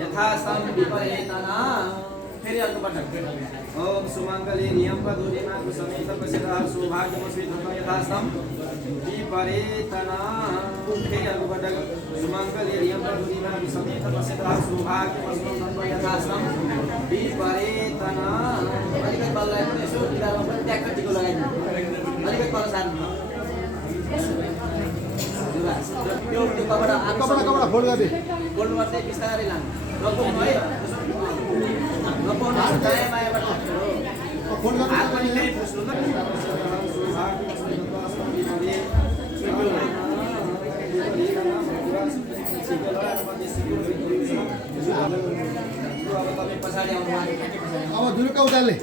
यथास्थं विपरेतना फेरि अर्को पटक ओम सुमंगले नियम पदुरेमा कुसमेत पसिदा सौभाग्यमस्मि यथास्थं विपरेतना फेरि अर्को पटक सुमंगले नियम पदुरेमा कुसमेत पसिदा सौभाग्यमस्मि यथास्थं विपरेतना अलिकति बल लगाएर यसो किरामा पनि ट्याक्क टिको लगाइदिनु अलिकति पर सार्नु त्यो कपडा फोल्ड गर्दै फोल्ड गर्दै बिस्तारै लानु रोक्नु है रोक्नु दया मायाबाट फोल्ड गर्दै हात पनि लै पुस्नु ल अब तपाईँ पछाडि आउनु अब दुर्गा उचाल्ने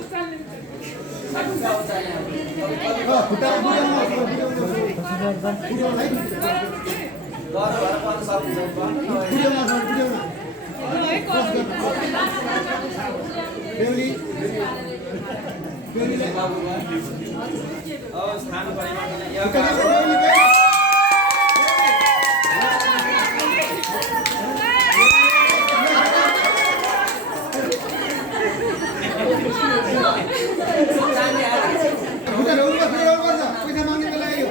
खुट्टा स्थान परिवर्तन पैसा माग्नेको लागि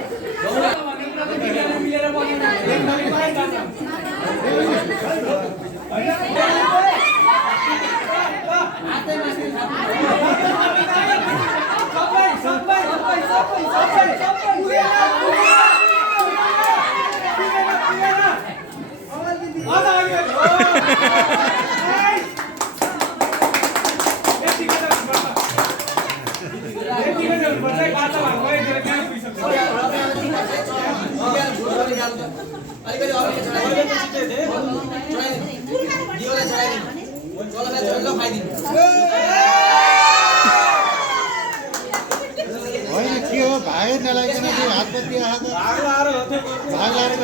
होइन के हो भागै नलागिकन हातपत्ती आएको भाग लाएर